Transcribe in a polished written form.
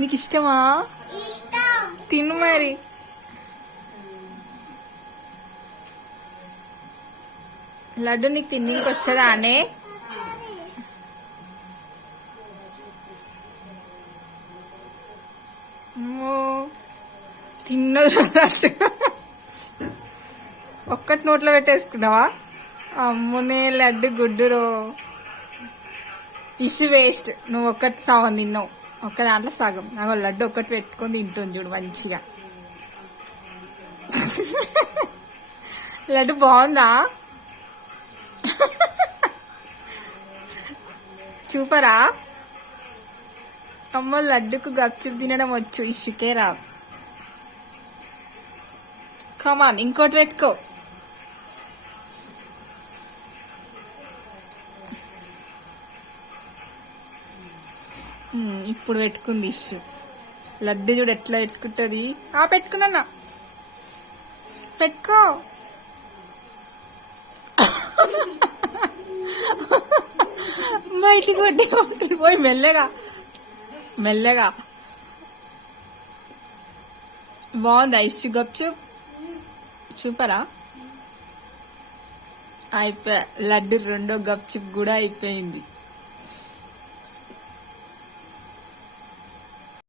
నీకు ఇష్టమా? తిను మరి. లడ్డు నీకు తిన్నికి వచ్చదా అనే? తిన్నదు లడ్డు. ఒక్కటి నోట్లో పెట్టేసుకున్నావా? అమ్మునే లడ్డు గుడ్డురో. Issue waste. నువ్వు ఒక్కటి సగం తిన్నావు, ఒక్క దాంట్లో సగం. నాకు లడ్డు ఒక్కటి పెట్టుకొని తింటుంది చూడు మంచిగా. లడ్డు బాగుందా? చూపరా? అమ్మ లడ్డుకు గప్చుప్ తినడం వచ్చు, ఇష్యూకే రా. కమాన్ ఇంకోటి పెట్టుకో. ఇప్పుడు పెట్టుకుంది ఇష్యూ. లడ్డు చూడు ఎట్లా పెట్టుకుంటుంది. పెట్టుకున్నా, పెట్టుకో. బయటికి కొట్టి పోయి మెల్లగా మెల్లగా. బాగుందా ఇష్యూ గప్చుప్? చూపరా? అయిపోయా. లడ్డు రెండో గప్చుప్ కూడా అయిపోయింది.